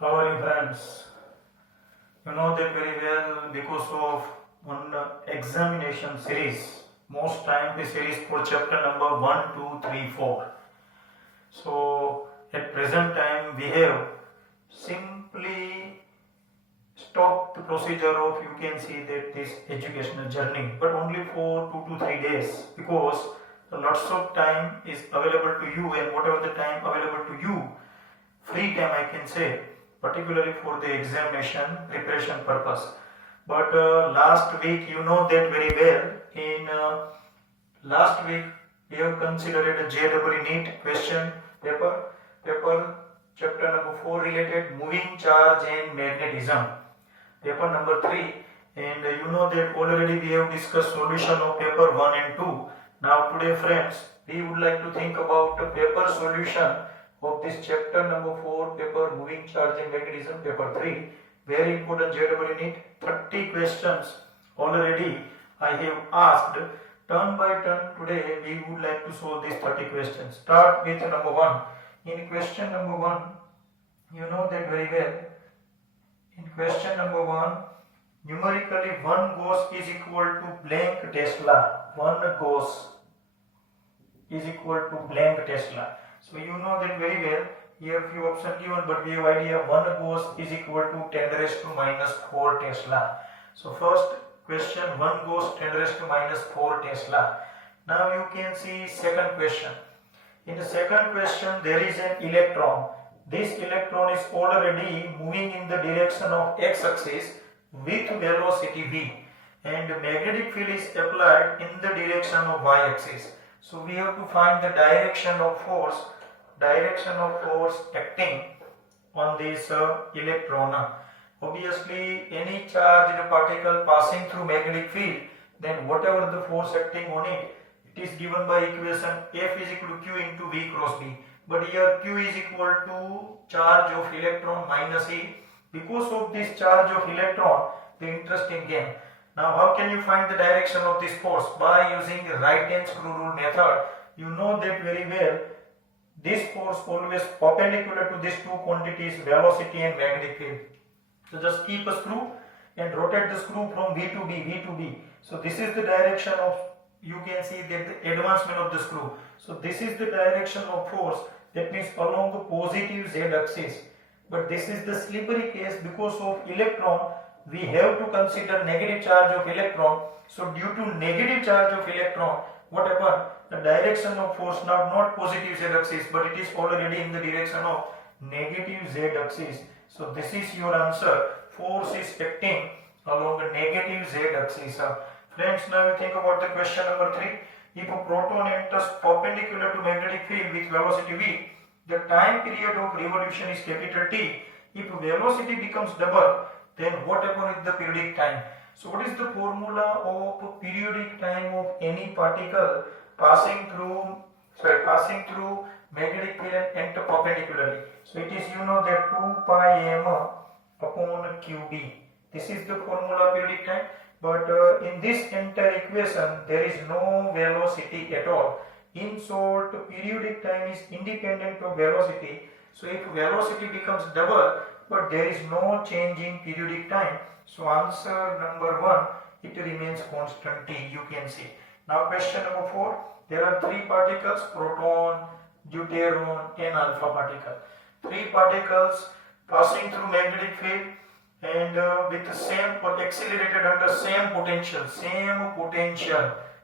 How are you, friends? You know that very well because of one examination series. Most time the series for chapter number 1, 2, 3, 4. So at present time we have simply stopped the procedure of, you can see that this educational journey, but only for 2 to 3 days, because lots of time is available to you, and whatever the time available to you, free time I can say, particularly for the examination preparation purpose. But last week, you know that very well, in last week we have considered a JEE NEET question paper chapter number 4 related moving charge and magnetism, paper number 3, and you know that already we have discussed solution of paper 1 and 2. Now today, friends, we would like to think about the paper solution of this chapter number 4, paper moving charge and magnetism, paper 3. Very important JEE NEET. 30 questions already I have asked. Turn by turn today we would like to solve these 30 questions. Start with number 1. In question number 1, you know that very well. In question number 1, numerically 1 Gauss is equal to blank Tesla. 1 Gauss is equal to blank Tesla. So you know that very well. Here few options given, but we have idea 1 Gauss is equal to 10 raised to minus 4 Tesla. So first question, 1 Gauss 10 raised to minus 4 Tesla. Now you can see second question. In the second question there is an electron. This electron is already moving in the direction of x-axis with velocity v, and magnetic field is applied in the direction of y-axis. So we have to find the direction of force acting on this electron. Obviously, any charged particle passing through magnetic field, then whatever the force acting on it, it is given by equation F is equal to Q into V cross B. But here Q is equal to charge of electron minus E. Because of this charge of electron, the interesting game. Now how can you find the direction of this force? By using the right hand screw rule method. You know that very well. This force always perpendicular to these two quantities, velocity and magnetic field. So just keep a screw and rotate the screw from V to B. So this is the direction of, you can see that the advancement of the screw. So this is the direction of force, that means along the positive z axis. But this is the slippery case because of electron. We have to consider negative charge of electron. So due to negative charge of electron, what happened? The direction of force now not positive z axis, but it is already in the direction of negative z axis. So this is your answer. Force is acting along the negative z axis. Friends, now you think about the question number 3. If a proton enters perpendicular to magnetic field with velocity v, the time period of revolution is capital T. If velocity becomes double, then what happens with the periodic time? So what is the formula of periodic time of any particle passing through magnetic field and enter perpendicularly? So it is, you know, that 2 pi m upon qb. This is the formula periodic time. But in this entire equation there is no velocity at all. In short, periodic time is independent of velocity. So if velocity becomes double, but there is no change in periodic time, so answer number 1, it remains constant T, you can see. Now question number 4, there are 3 particles, proton, deuteron and alpha particle. 3 particles passing through magnetic field and with the same accelerated under same potential.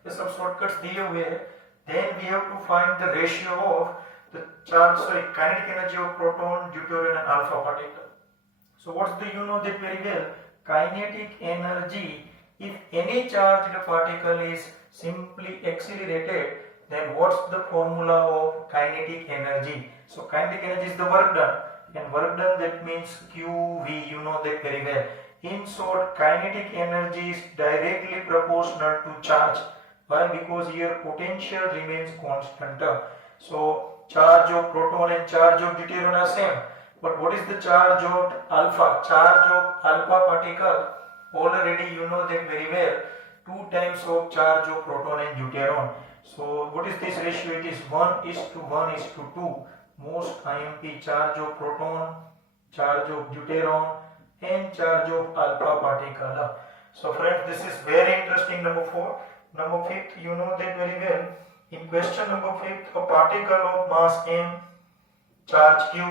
ये सब shortcuts दिए हुए हैं. Then we have to find the ratio of the kinetic energy of proton, deuteron and alpha particle. So what's the, you know that very well, kinetic energy, if any charged particle is simply accelerated, then what's the formula of kinetic energy? So kinetic energy is the work done, and work done, that means QV, you know that very well. In short, kinetic energy is directly proportional to charge. Why? Because here potential remains constant. So charge of proton and charge of deuteron are same. But what is the charge of alpha? Charge of alpha particle, already you know that very well, 2 times of charge of proton and deuteron. So what is this ratio? It is 1:1:2. Most IMP, charge of proton charge of deuteron, and charge of alpha particle. So friends, this is very interesting. Number 4. Number 5th, you know that very well. In question number 5th, a particle of mass m, charge q,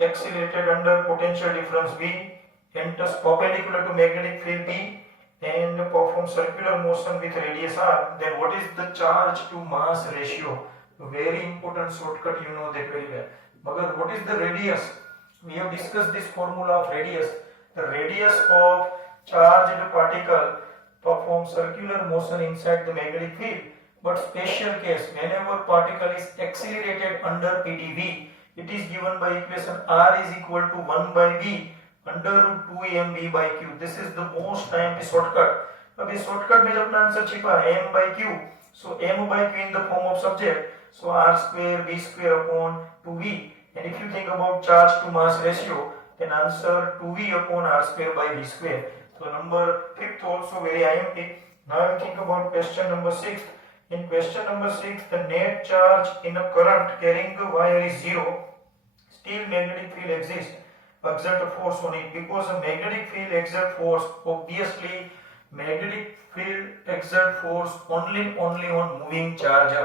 accelerated under potential difference v, enters perpendicular to magnetic field B and performs circular motion with radius r, then what is the charge to mass ratio? Very important shortcut, you know that very well. But what is the radius? We have discussed this formula of radius. The radius of charged particle performs circular motion inside the magnetic field. But special case, whenever particle is accelerated under PdV, it is given by equation r is equal to 1 by v under root 2 mv by q. This is the most time shortcut. अब इस shortcut में अपना answer छिपा है m by q. So m by q in the form of subject. So r square v square upon 2v. And if you think about charge to mass ratio, then answer 2v upon r square by v square. So number 5th also very IMP. Now you think about question number 6. In question number 6, the net charge in a current carrying a wire is 0. Still magnetic field exists. Exert a force on it. Because a magnetic field exert force, obviously magnetic field exert force only on moving charge.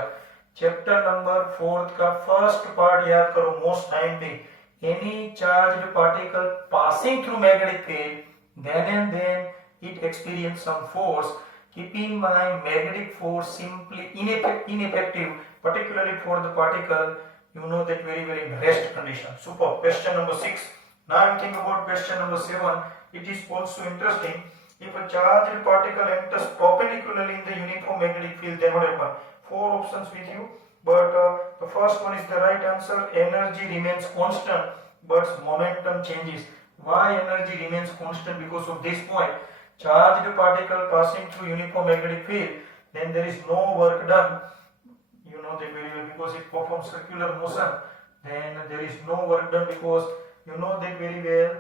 Chapter number 4 का first part याद करो, most time पे. Any charged particle passing through magnetic field, then and then it experience some force. Keep in mind, magnetic force simply ineffective, particularly for the particle, you know that very well in rest condition. Super. Question number 6. Now you think about question number 7. It is also interesting. If a charged particle enters perpendicularly in the uniform magnetic field, then what happens? 4 options with you, but the first one is the right answer. Energy remains constant, but momentum changes. Why energy remains constant? Because of this point. Charged particle passing through uniform magnetic field, then there is no work done. You know that very well because it performs circular motion. Then there is no work done because you know that very well.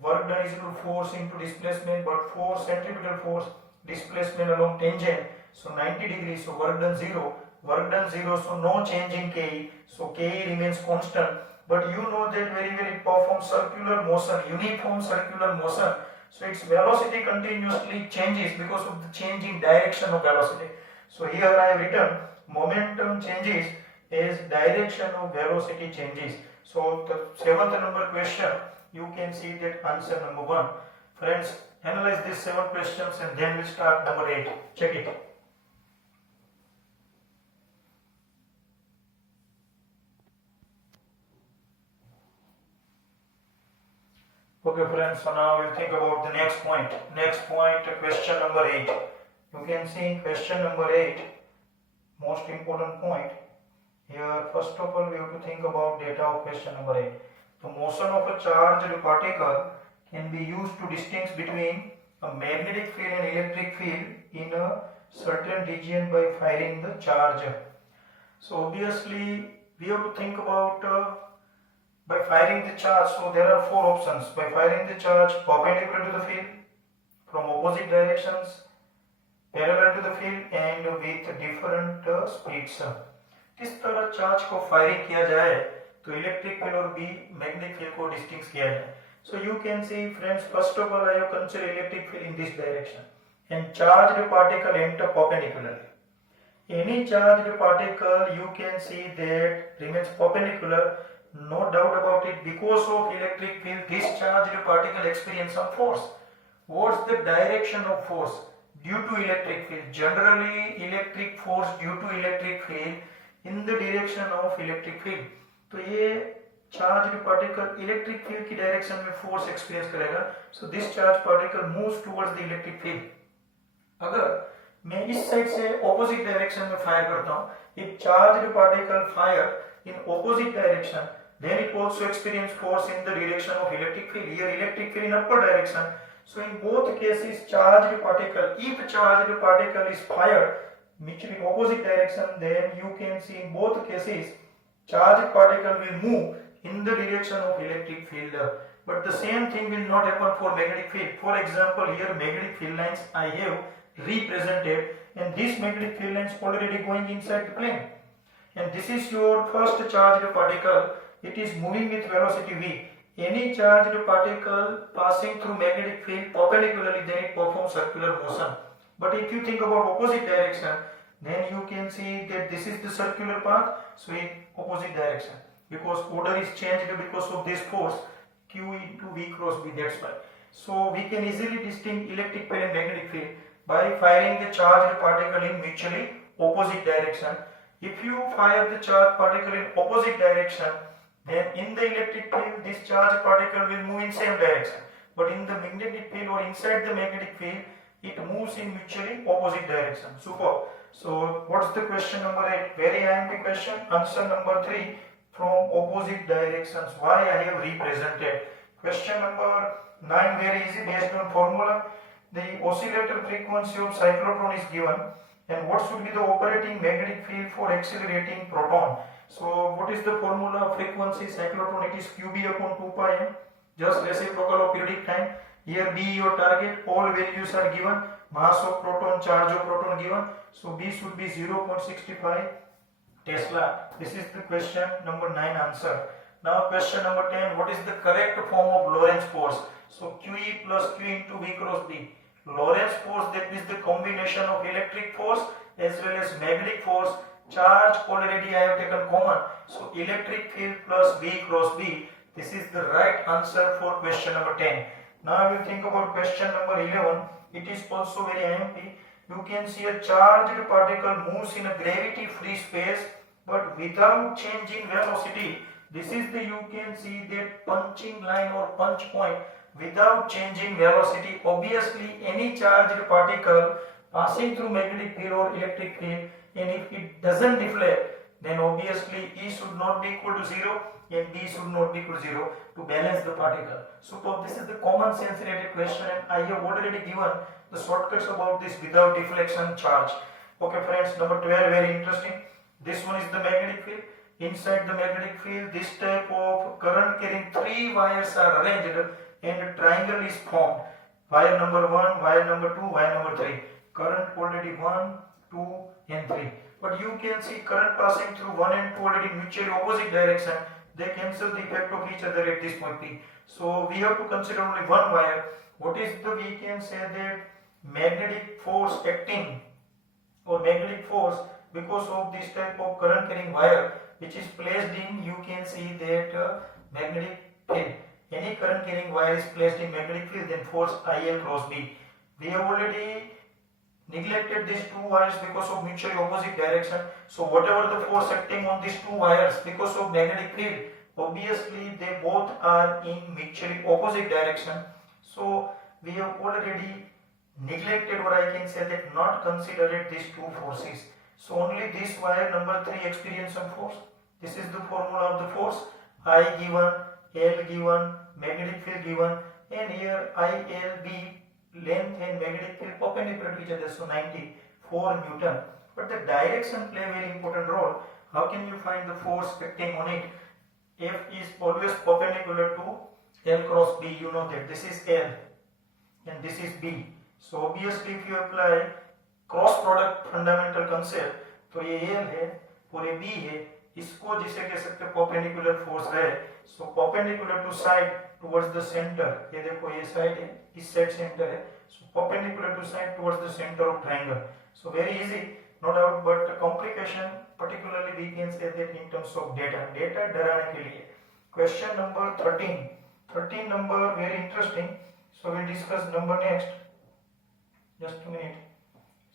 Work done is equal to force into displacement, but force centripetal force, displacement along tangent. So 90 degrees. So work done 0. Work done 0. So no change in Ke. So Ke remains constant. But you know that very well. It performs circular motion, uniform circular motion. So its velocity continuously changes because of the changing direction of velocity. So here I have written momentum changes as direction of velocity changes. So the 7th number question, you can see that answer number 1. Friends, analyze these 7 questions and then we'll start number 8. Check it. Okay friends, so now we'll think about the next point. Next point, question number 8. You can see in question number 8, most important point. Here, first of all, we have to think about data of question number 8. The motion of a charged particle can be used to distinguish between a magnetic field and electric field in a certain region by firing the charge. So obviously, we have to think about by firing the charge. So there are 4 options. By firing the charge perpendicular to the field, from opposite directions, parallel to the field and with different speeds. किस तरह charge को firing किया जाए तो electric field और B magnetic field को distinguish किया जाए. So you can see friends, first of all I have considered electric field in this direction and charged particle enter perpendicularly. Any charged particle you can see that remains perpendicular, no doubt about it. Because of electric field, this charged particle experience some force. What's the direction of force due to electric field? Generally electric force due to electric field in the direction of electric field. तो ये charged particle electric field की direction में force experience करेगा. So this charged particle moves towards the electric field. अगर मैं इस side से opposite direction में fire करता हूँ, if charged particle fire in opposite direction, then it also experience force in the direction of electric field. Here electric field in upper direction. So in both cases charged particle, if charged particle is fired which in opposite direction, then you can see in both cases charged particle will move in the direction of electric field. But the same thing will not happen for magnetic field. For example, here magnetic field lines I have represented, and this magnetic field lines already going inside the plane. And this is your first charged particle. It is moving with velocity v. Any charged particle passing through magnetic field perpendicularly, then it performs circular motion. But if you think about opposite direction, then you can see that this is the circular path, so in opposite direction, because order is changed because of this force Q into V cross B, that's why. So we can easily distinguish electric field and magnetic field by firing the charged particle in mutually opposite direction. If you fire the charged particle in opposite direction, then in the electric field this charged particle will move in same direction, but in the magnetic field or inside the magnetic field it moves in mutually opposite direction. Super. So what's the question number 8? Very IMP question. Answer number 3, from opposite directions. Why I have represented. Question number 9, very easy, based on formula. The oscillator frequency of cyclotron is given, and what should be the operating magnetic field for accelerating proton? So what is the formula of frequency cyclotron? It is QB upon 2 pi m, just reciprocal of periodic time. Here B your target, all values are given, mass of proton, charge of proton given, so B should be 0.65 Tesla. This is the question number 9 answer. Now question number 10, what is the correct form of Lorentz force? So QE plus Q into V cross B. Lorentz force, that is the combination of electric force as well as magnetic force. Charge already I have taken common, so electric field plus V cross B. This is the right answer for question number 10. Now we will think about question number 11. It is also very IMP. You can see a charged particle moves in a gravity free space but without changing velocity. This is the, you can see that punching line or punch point, without changing velocity. Obviously any charged particle passing through magnetic field or electric field, and if it doesn't deflect, then obviously E should not be equal to 0 and B should not be equal to 0 to balance the particle. So this is the common sense related question, and I have already given the shortcuts about this without deflection charge. Okay friends, number 12, very interesting. This one is the magnetic field. Inside the magnetic field, this type of current carrying 3 wires are arranged and a triangle is formed. Wire number 1, wire number 2, wire number 3. Current already 1, 2 and 3. But you can see current passing through 1 and 2 already mutually opposite direction. They cancel the effect of each other at this point P. So we have to consider only one wire. What is the, we can say that magnetic force acting or magnetic force because of this type of current carrying wire which is placed in, you can see that magnetic field. Any current carrying wire is placed in magnetic field, then force IL cross B. We have already neglected these 2 wires because of mutually opposite direction. So whatever the force acting on these 2 wires because of magnetic field, obviously they both are in mutually opposite direction. So we have already neglected, or I can say that not considered these 2 forces. So only this wire number 3 experience some force. This is the formula of the force. I given, L given, magnetic field given, and here ILB, length and magnetic field perpendicular to each other, so 94 Newton. But the direction play a very important role. How can you find the force acting on it? F is always perpendicular to L cross B. You know that this is L and this is B. So obviously if you apply cross product fundamental concept, तो ये L है और ये B है, इसको जिसे कह सकते हैं परपेंडिकुलर फोर्स है. So perpendicular to side towards the centre, ये देखो ये साइड है, इस साइड सेंटर है. So perpendicular to side towards the centre of triangle. So very easy, no doubt, but complication particularly we can say that in terms of data डराने के लिए. Question number 13 number very interesting, so we'll discuss number next. Just a minute.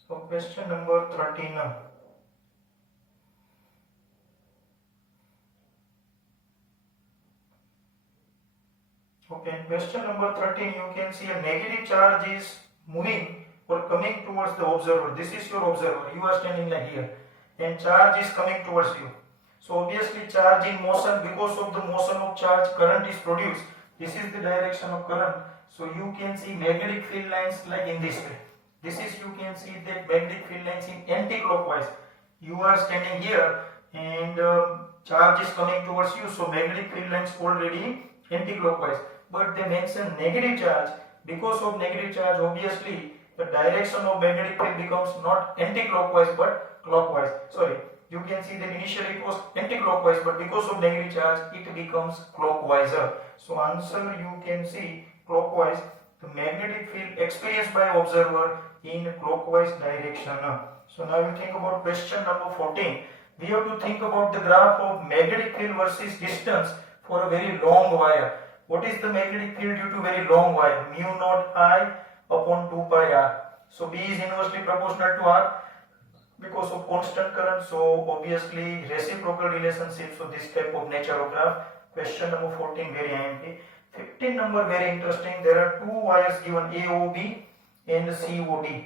So question number 13 now. Okay, in question number 13 you can see a negative charge is moving or coming towards the observer. This is your observer, you are standing like here, and charge is coming towards you. So obviously charge in motion, because of the motion of charge current is produced. This is the direction of current. So you can see magnetic field lines like in this way. This is, you can see that magnetic field lines in anti-clockwise. You are standing here and charge is coming towards you, so magnetic field lines already anti-clockwise. But they mention negative charge. Because of negative charge, obviously the direction of magnetic field becomes not anti-clockwise but clockwise. Sorry, you can see that initially it was anti-clockwise, but because of negative charge it becomes clockwise. So answer you can see clockwise, the magnetic field experienced by observer in clockwise direction. So now you think about question number 14. We have to think about the graph of magnetic field versus distance for a very long wire. What is the magnetic field due to very long wire? Mu naught I upon 2 pi r. So B is inversely proportional to R because of constant current. So obviously reciprocal relationship. So this type of nature of graph. Question number 14 very IMP. 15 number very interesting. There are two wires given AOB and COD.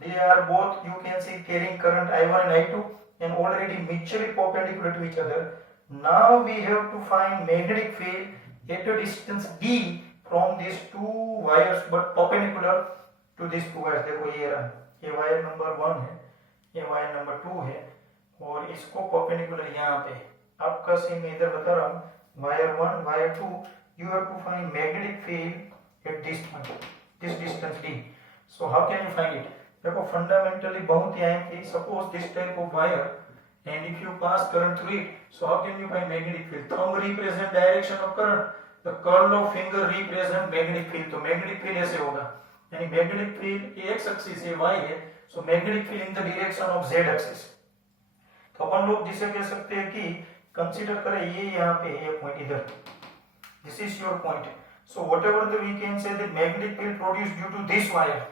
They are both, you can see, carrying current I1 and I2 and already mutually perpendicular to each other. Now we have to find magnetic field at a distance d from these two wires but perpendicular to these two wires. देखो ये wire number 1 है, ये wire number 2 है और इसको perpendicular यहाँ पे आपका सीन में इधर बता रहा हूँ, wire 1 wire 2, you have to find magnetic field at this point, this distance d. So how can you find it? देखो fundamentally बहुत ही आम है. Suppose this type of wire and if you pass current through it, so how can you find magnetic field? Thumb represent direction of current, the curl of finger represent magnetic field. तो magnetic field ऐसे होगा, यानी magnetic field x axis है y है, so magnetic field in the direction of z axis. तो अपन लोग जिसे कह सकते हैं कि कंसीडर करें ये यहाँ पे ये पॉइंट इधर, this is your point. So whatever the we can say the magnetic field produced due to this wire,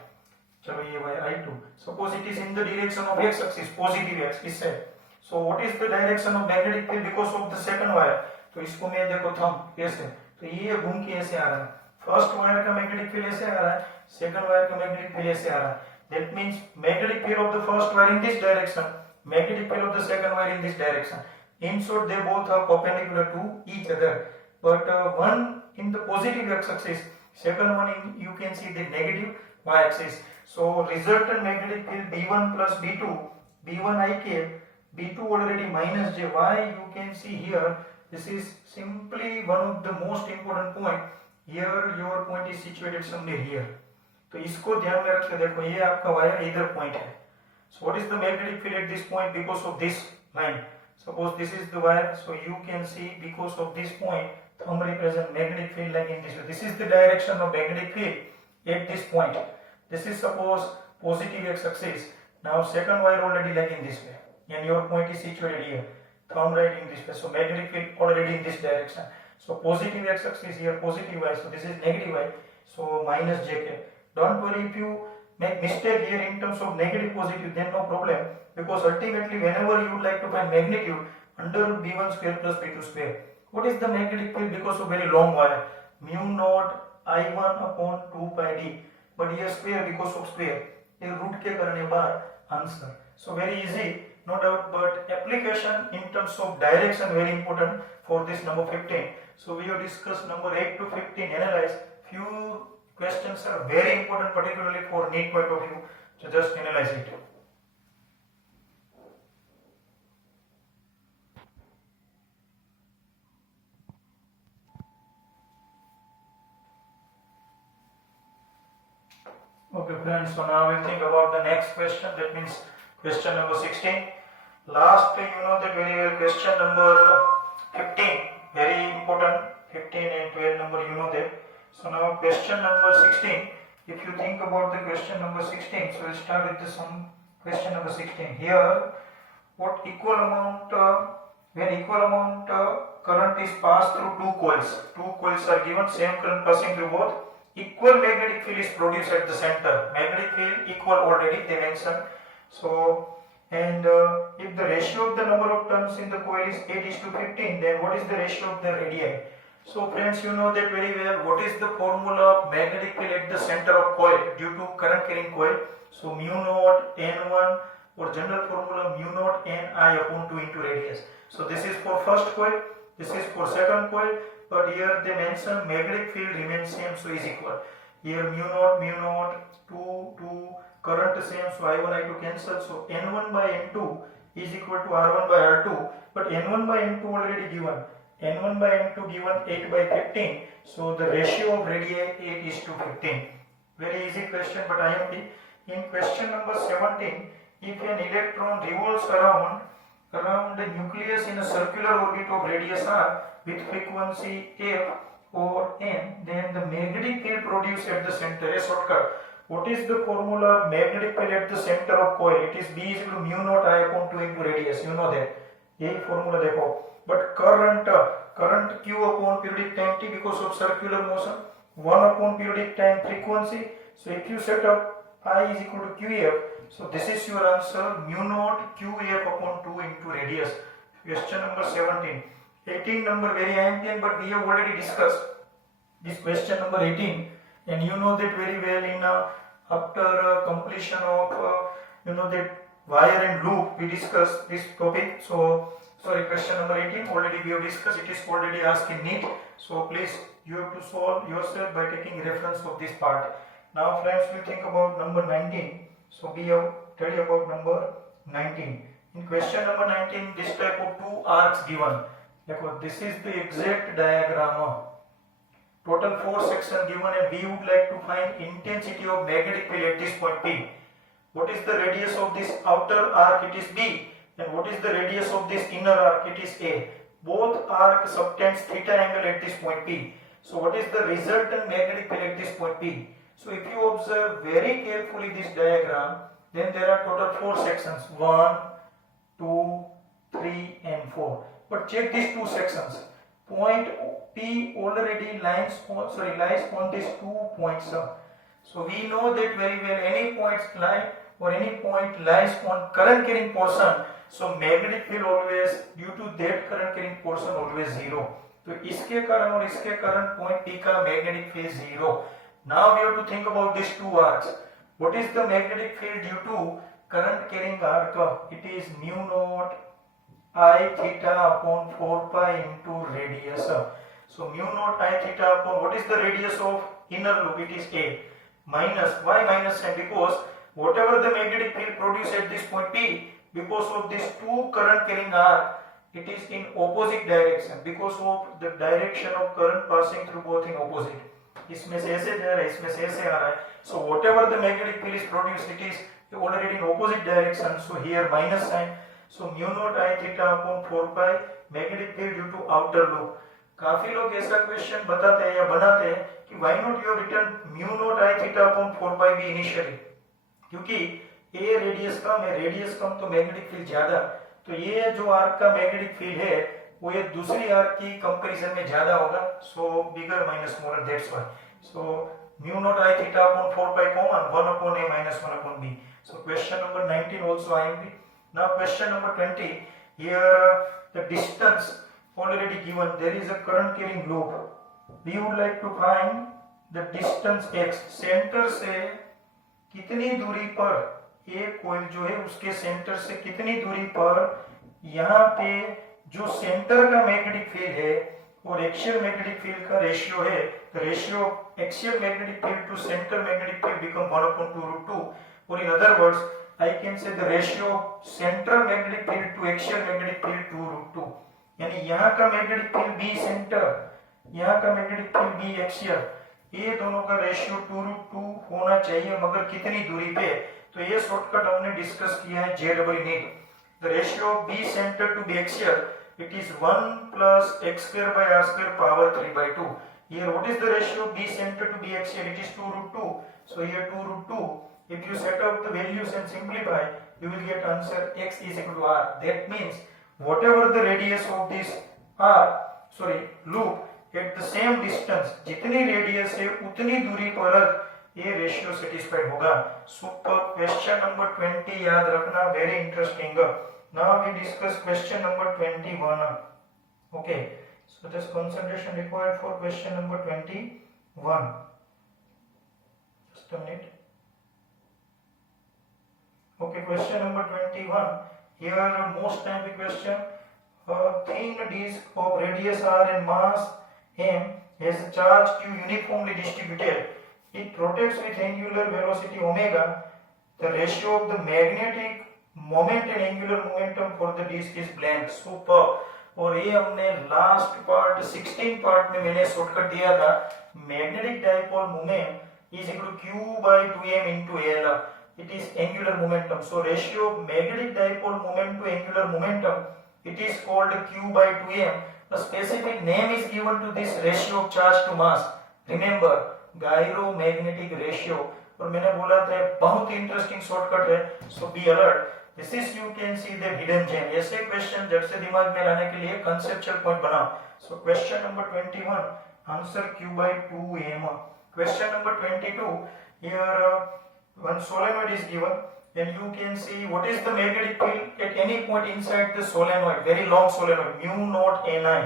चलो ये wire I2, suppose it is in the direction of x axis, positive x इस side. So what is the direction of magnetic field because of the second wire? तो इसको मैं देखो thumb ऐसे, तो ये घूम के ऐसे आ रहा है. फर्स्ट वायर का मैग्नेटिक फील्ड ऐसे आ रहा है, सेकंड वायर का मैग्नेटिक फील्ड ऐसे आ रहा है. That means magnetic field of the first wire in this direction, magnetic field of the second wire in this direction. In short, they both are perpendicular to each other, but one in the positive x axis, second one in you can see the negative y axis. So resultant magnetic field B1 plus B2, B1 I cap, B2 already minus J. Why you can see here, this is simply one of the most important point. Here your point is situated somewhere here. तो इसको ध्यान में रख के देखो, ये आपका wire इधर पॉइंट है. So what is the magnetic field at this point because of this line? Suppose this is the wire, so you can see because of this point, thumb represent magnetic field like in this way. This is the direction of magnetic field at this point. This is suppose positive x axis. Now second wire already like in this way, and your point is situated here. Thumb right in this way. So magnetic field already in this direction. So positive x axis here, positive y. So this is negative y. So minus j. Don't worry if you make mistake here in terms of negative positive, then no problem, because ultimately whenever you would like to find magnitude under b1 square plus b2 square, what is the magnetic field because of very long wire? Mu naught I1 upon 2 pi d, but here square because of square, ये root के करने बाद answer. So very easy, no doubt, but application in terms of direction very important for this number 15. So we have discussed number 8 to 15, analyze. Few questions are very important, particularly for NEET point of view, so just analyze it. Okay friends, so now we'll think about the next question, that means question number 16. Last you know that very well, question number 15, very important, 15 and 12 number you know that. So now question number 16, if you think about the question number 16, so we'll start with the sum question number 16. Here, what equal amount, when equal amount current is passed through two coils are given, same current passing through both, equal magnetic field is produced at the center. Magnetic field equal already they mentioned. So, and if the ratio of the number of turns in the coil is 8:15, then what is the ratio of the radii? So friends, you know that very well. What is the formula of magnetic field at the center of coil due to current carrying coil? So mu naught n1, or general formula mu naught ni upon 2 into radius. So this is for first coil, this is for second coil, but here they mention magnetic field remains same, so is equal. Here mu naught 2 current same, so I1 I2 cancel, so n1 by n2 is equal to r1 by r2, but n1 by n2 already given, n1 by n2 given 8 by 15, so the ratio of radii 8:15. Very easy question, but IMP. In question number 17, if an electron revolves around around the nucleus in a circular orbit of radius r with frequency f or n, then the magnetic field produced at the center. A shortcut. What is the formula of magnetic field at the center of coil? It is B is equal to mu naught I upon 2 into radius. You know that. यही formula देखो. But current Q upon periodic time T because of circular motion, 1 upon periodic time frequency. So if you set up I is equal to QF, so this is your answer, mu naught QF upon 2 into radius. Question number 17. 18 number very important, but we have already discussed this question number 18, and you know that very well in after completion of that wire and loop we discussed this topic. So sorry, question number 18 already we have discussed. It is already asked in NEET, so please you have to solve yourself by taking reference of this part. Now friends, we think about number 19. So we have tell you about number 19. In question number 19, this type of two arcs given. Because this is the exact diagram. Total 4 sections given, and we would like to find intensity of magnetic field at this point P. What is the radius of this outer arc? It is B. And what is the radius of this inner arc? It is A. Both arcs subtends theta angle at this point P. So what is the resultant magnetic field at this point P? So if you observe very carefully this diagram, then there are total 4 sections, 1, 2, 3 and 4. But check these two sections. Point P already lies on these 2 points. So we know that very well any points lie or any point lies on current carrying portion. So magnetic field always due to that current carrying portion always 0. तो इसके कारण और इसके कारण point P का magnetic field 0. Now we have to think about these two arcs. What is the magnetic field due to current carrying arc? It is mu naught I theta upon 4 pi into radius. So mu naught I theta upon, what is the radius of inner loop? It is A. Minus, why minus sign? Because whatever the magnetic field produced at this point P, because of these two current carrying arc, it is in opposite direction because of the direction of current passing through both in opposite. इसमें से ऐसे जा रहा है, इसमें से ऐसे आ रहा है. So whatever the magnetic field is produced, it is already in opposite direction. So here minus sign. So mu naught I theta upon 4 pi magnetic field due to outer loop. काफी लोग ऐसा क्वेश्चन बताते हैं या बनाते हैं कि why not you have written mu naught I theta upon 4 pi b initially, क्योंकि A रेडियस कम है, रेडियस कम तो मैग्नेटिक फील्ड ज्यादा. तो ये जो आर्क का मैग्नेटिक फील्ड है वो ये दूसरी आर्क की कंपैरिजन में ज्यादा होगा. So bigger minus smaller, that's why. So mu naught I theta upon 4 pi common, 1 upon A minus 1 upon B. So question number 19 also IMP. Now question number 20. Here the distance already given. There is a current carrying loop. We would like to find the distance x. Centre से कितनी दूरी पर एक coil जो है उसके centre से कितनी दूरी पर यहाँ पे जो सेंटर का मैग्नेटिक फील्ड है और एक्सियल मैग्नेटिक फील्ड का रेशियो है. Ratio axial magnetic field to centre magnetic field become 1/2√2. और in other words I can say the ratio of central magnetic field to axial magnetic field 2√2. यानी यहाँ का magnetic field B centre, यहाँ का magnetic field B axial, ये दोनों का ratio 2√2 होना चाहिए, मगर कितनी दूरी पे? तो ये शॉर्टकट हमने डिस्कस किया है JEE NEET. The ratio of B center to B axial, it is 1 plus x square by r square power 3/2. Here what is the ratio of B center to B axial? It is 2√2. So here 2√2. If you set up the values and simplify, you will get answer x is equal to r. That means whatever the radius of this loop at the same distance, जितनी radius है उतनी दूरी पर ये ratio satisfied होगा. Super. Question number 20 याद रखना, very interesting. Now we discuss question number 21. Okay. So just concentration required for question number 21. Just a minute. Okay, question number 21. Here most time the question, a thin disk of radius r and mass m has a charge q uniformly distributed. It rotates with angular velocity omega. The ratio of the magnetic moment and angular momentum for the disk is blank. Super. और ये हमने last part 16 part में मैंने shortcut दिया था. Magnetic dipole moment is equal to q by 2m into l. it is angular momentum. So ratio of magnetic dipole moment to angular momentum, it is called Q by 2m. A specific name is given to this ratio of charge to mass. Remember, gyromagnetic ratio. और मैंने बोला था बहुत interesting shortcut है, so be alert. This is you can see the hidden gem. ऐसे question जट से दिमाग में लाने के लिए कंसेप्चुअल पॉइंट बनाओ. So question number 21, answer Q by 2m. Question number 22, here one solenoid is given and you can see what is the magnetic field at any point inside the solenoid, very long solenoid, mu naught Ni.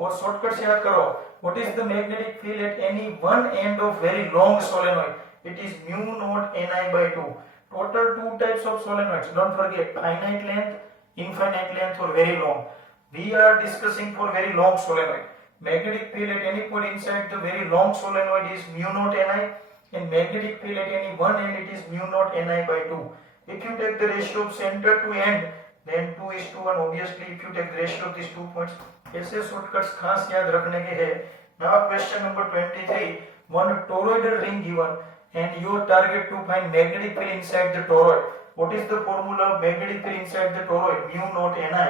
और shortcut से याद करो, what is the magnetic field at any one end of very long solenoid? It is mu naught Ni by 2. Total two types of solenoids, don't forget, finite length, infinite length or very long. We are discussing for very long solenoid. Magnetic field at any point inside the very long solenoid is mu naught Ni, and magnetic field at any one end it is mu naught Ni by 2. If you take the ratio of center to end, then 2:1. Obviously, if you take the ratio of these 2 points, ऐसे shortcuts खास याद रखने के हैं. Now question number 23, one toroidal ring given and your target to find magnetic field inside the toroid. What is the formula of magnetic field inside the toroid? Mu naught Ni.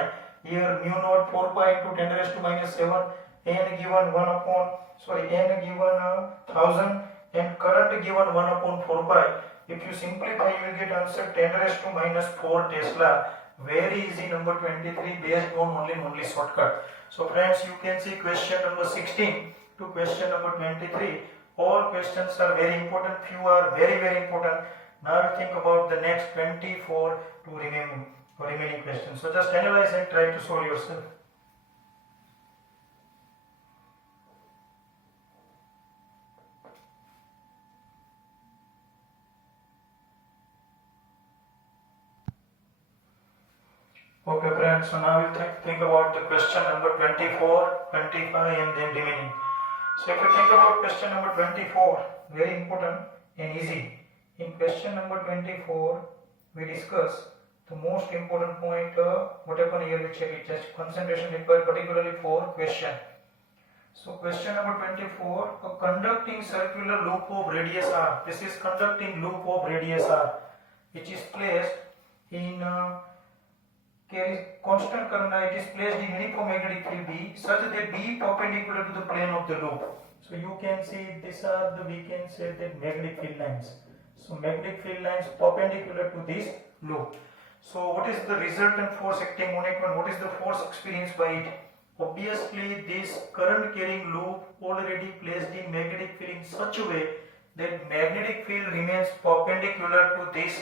Here mu naught 4 pi into 10 raised to minus 7. N given 1000 and current given 1 upon 4 pi. If you simplify, you will get answer 10 raised to minus 4 Tesla. Very easy, number 23, based on only shortcut. So friends, you can see question number 16 to question number 23. All questions are very important. Few are very important. Now you think about the next 24 to remaining questions. So just analyze and try to solve yourself. Okay friends, so now we'll think about the question number 24, 25 and then remaining. So if you think about question number 24, very important and easy. In question number 24, we discuss the most important point, what happened here, we check it, just concentration required particularly for question. So question number 24, a conducting circular loop of radius r. This is conducting loop of radius r, which is placed in constant current. It is placed in uniform magnetic field B such that B perpendicular to the plane of the loop. So you can see these are the, we can say that magnetic field lines. So magnetic field lines perpendicular to this loop. So what is the resultant force acting on it and what is the force experienced by it? Obviously this current carrying loop already placed in magnetic field in such a way that magnetic field remains perpendicular to this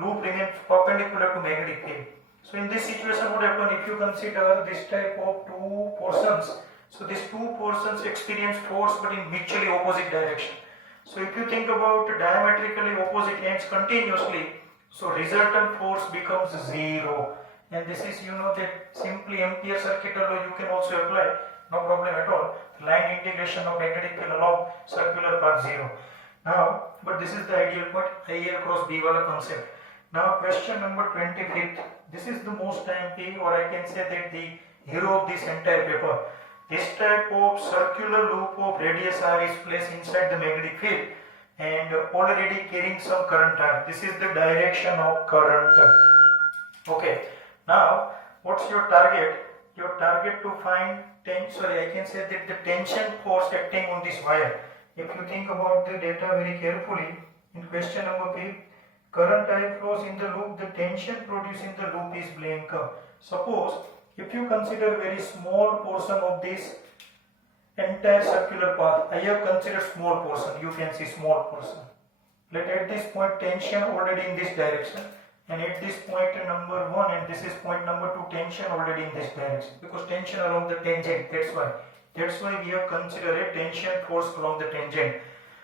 loop remains perpendicular to magnetic field. So in this situation what happens if you consider this type of two portions? So these two portions experience force but in mutually opposite direction. So if you think about diametrically opposite ends continuously, so resultant force becomes 0. And this is, you know, that simply Ampere circuit law you can also apply, no problem at all. Line integration of magnetic field along circular path 0. Now, but this is the ideal point, IL cross B wala concept. Now question number 25th, this is the most MP, or I can say that the hero of this entire paper. This type of circular loop of radius r is placed inside the magnetic field and already carrying some current r. This is the direction of current. Okay, now what's your target? Your target to find I can say that the tension force acting on this wire. If you think about the data very carefully, in question number 5, current I flows in the loop, the tension produced in the loop is blank. Suppose if you consider very small portion of this entire circular path, I have considered small portion, you can see small portion. Let at this point tension already in this direction, and at this point number 1 and this is point number 2, tension already in this direction, because tension along the tangent, that's why we have considered a tension force along the tangent.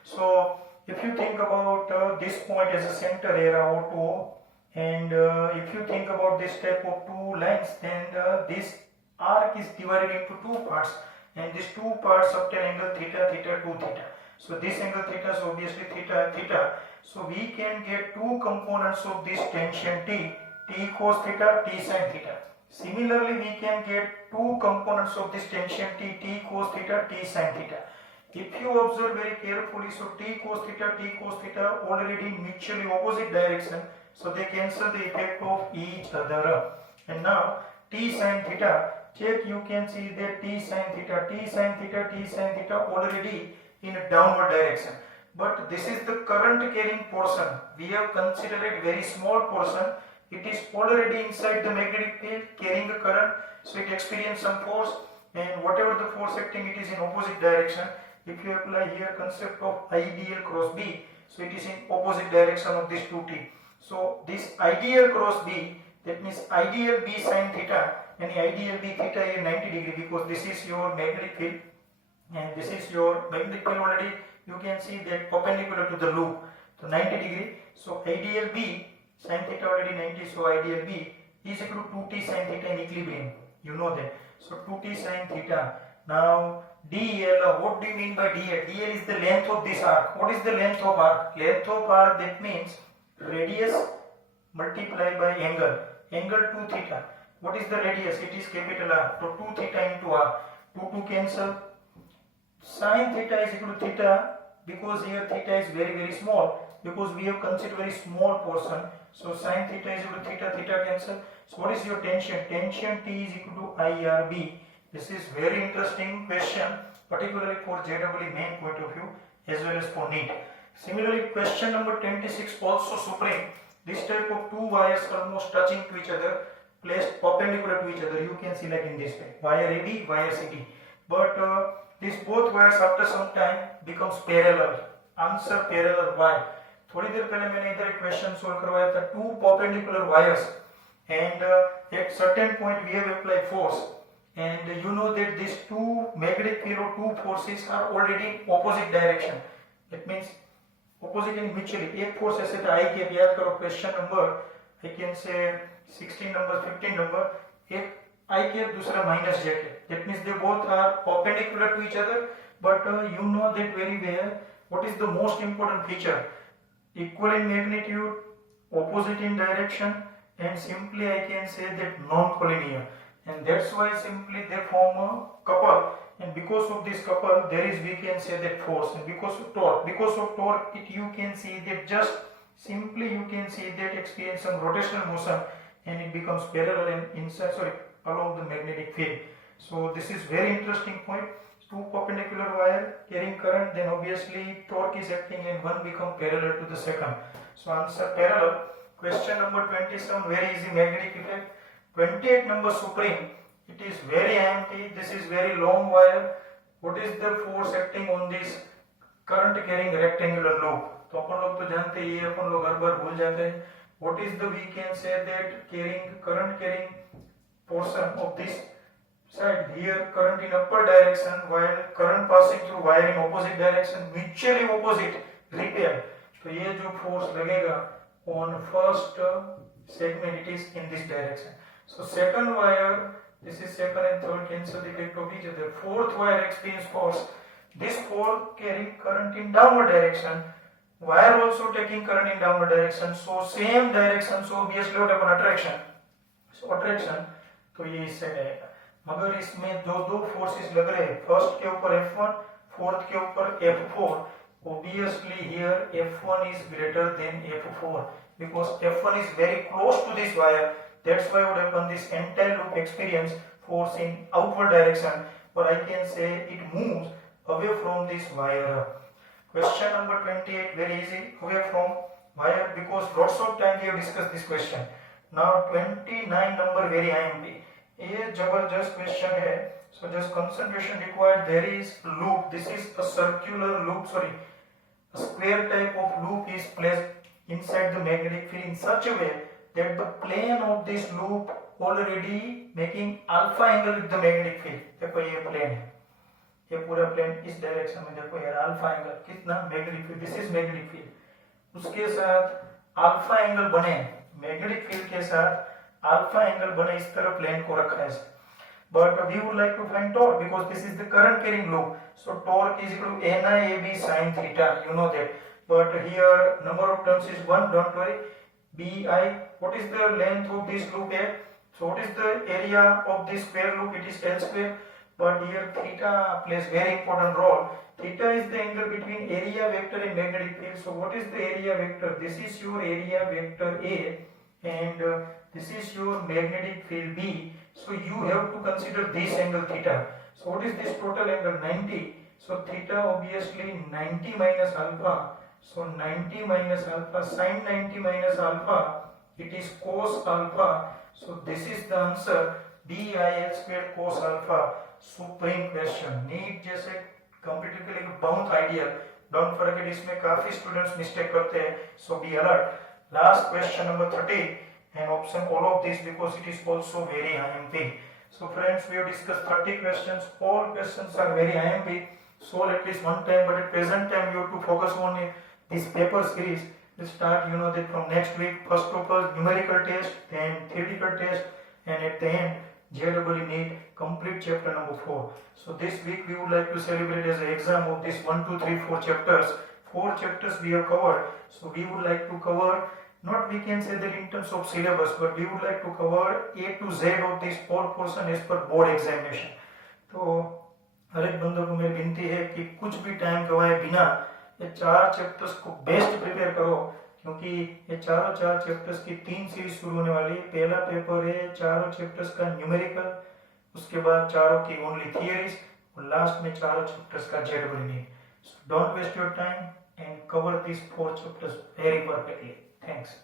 So if you think about this point as a center here, O2, and if you think about this type of two lines, then this arc is divided into two parts, and these two parts obtain angle theta, theta, 2 theta. So this angle theta is obviously theta, theta. So we can get two components of this tension T, T cos theta, T sin theta. Similarly, we can get two components of this tension T, T cos theta, T sin theta. If you observe very carefully, so T cos theta already in mutually opposite direction, so they cancel the effect of each other. And now T sin theta, check, you can see that T sin theta already in a downward direction. But this is the current carrying portion. We have considered it very small portion. It is already inside the magnetic field carrying a current, so it experiences some force, and whatever the force acting, it is in opposite direction. If you apply here concept of ideal cross B, so it is in opposite direction of this 2T. So this ideal cross B, that means ideal B sin theta, and ideal B theta here 90 degree, because this is your magnetic field and this is your magnetic field already. You can see that perpendicular to the loop, so 90 degree. So ideal B sin theta already 90, so ideal B is equal to 2T sin theta in equilibrium. You know that. So 2T sin theta. Now dl, what do you mean by dl? Dl is the length of this arc. What is the length of arc? Length of arc, that means radius multiplied by angle. Angle 2 theta. What is the radius? It is capital R. So 2 theta into R. 2 cancel. Sin theta is equal to theta, because here theta is very small, because we have considered very small portion. So sin theta is equal to theta cancel. So what is your tension? Tension T is equal to IRB. This is very interesting question, particularly for JEE main point of view as well as for NEET. Similarly, question number 26 also supreme. This type of two wires almost touching to each other, placed perpendicular to each other. You can see like in this way, wire AB, wire CD. But these both wires after some time becomes parallel. Answer parallel. Why? थोड़ी देर पहले मैंने इधर एक question solve करवाया था, two perpendicular wires, and at certain point we have applied force, and you know that these two magnetic field or two forces are already in opposite direction. That means opposite in mutually. एक force ऐसे था I के, याद करो question number, I can say 16 number, 15 number, एक I के दूसरा minus J के. That means they both are perpendicular to each other, but you know that very well. What is the most important feature? Equal in magnitude, opposite in direction, and simply I can say that non-collinear, and that's why simply they form a couple, and because of this couple there is, we can say that force, and because of torque it, you can see that just simply you can see that experience some rotational motion, and it becomes parallel and inside, along the magnetic field. So this is very interesting point. Two perpendicular wire carrying current, then obviously torque is acting and one become parallel to the second. So answer parallel. Question number 27, very easy, magnetic effect. 28 number supreme. It is very empty. This is very long wire. What is the force acting on this current carrying rectangular loop? तो अपन लोग तो जानते हैं, ये अपन लोग हर बार भूल जाते हैं. What is the, we can say that current carrying portion of this side, here current in upper direction while current passing through wire in opposite direction, mutually opposite, repel. तो ये जो force लगेगा on first segment, it is in this direction. So second wire, this is second and third cancel the effect of each other. Fourth wire experience force. This force carrying current in downward direction, wire also taking current in downward direction, so same direction, so obviously what happen, attraction. So attraction, तो ये इससे आएगा. मगर इसमें दो forces लग रहे हैं, फर्स्ट के ऊपर F1, फोर्थ के ऊपर F4. Obviously here F1 is greater than F4, because F1 is very close to this wire. That's why what happen, this entire loop experience force in outward direction, but I can say it moves away from this wire. Question number 28, very easy, away from wire, because lots of time we have discussed this question. Now 29 number very IMP. ये जबरदस्त question है, so just concentration required. There is loop, this is a circular loop, a square type of loop is placed inside the magnetic field in such a way that the plane of this loop already making alpha angle with the magnetic field. देखो ये plane है, ये पूरा plane इस direction में, देखो यार alpha angle कितना, magnetic field, this is magnetic field, उसके साथ अल्फा एंगल बने, मैग्नेटिक फील्ड के साथ अल्फा एंगल बने, इस तरह प्लेन को रखा है. But we would like to find torque, because this is the current carrying loop. So torque is equal to NIAB sin theta, you know that. But here number of turns is 1, don't worry. BI, what is the length of this loop here? So what is the area of this square loop? It is L square. but here theta plays very important role. Theta is the angle between area vector and magnetic field. So what is the area vector? This is your area vector A, and this is your magnetic field B. So you have to consider this angle theta. So what is this total angle? 90. So theta obviously 90 minus alpha. So 90 minus alpha, sin 90 minus alpha, it is cos alpha. So this is the answer, BIL square cos alpha. Supreme question, NEET जैसे computer के लिए बहुत ideal, don't forget, इसमें काफी students mistake करते हैं, so be alert. Last question number 30 and option all of this because it is also very IMP. So friends, we have discussed 30 questions. All questions are very IMP. Solve at least one time, but at present time you have to focus on this paper series. We'll start, you know, that from next week. First of all, numerical test, then theoretical test, and at the end, JEE NEET complete chapter number 4. So this week we would like to celebrate as an exam of this 1, 2, 3, 4 chapters. 4 chapters we have covered. So we would like to cover, not we can say that in terms of syllabus, but we would like to cover A to Z of this 4 portion as per board examination. तो हर एक बंदों को मेरी विनती है कि कुछ भी टाइम गवाए बिना ये 4 चैप्टर्स को बेस्ट प्रिपेयर करो, क्योंकि ये चारों 4 चैप्टर्स की 3 सीरीज शुरू होने वाली है। पहला पेपर है चारों चैप्टर्स का न्यूमेरिकल, उसके बाद चारों की ओनली थियरीज, और लास्ट में चारों चैप्टर्स का JEE NEET। So don't waste your time and cover this 4 chapters very perfectly. Thanks.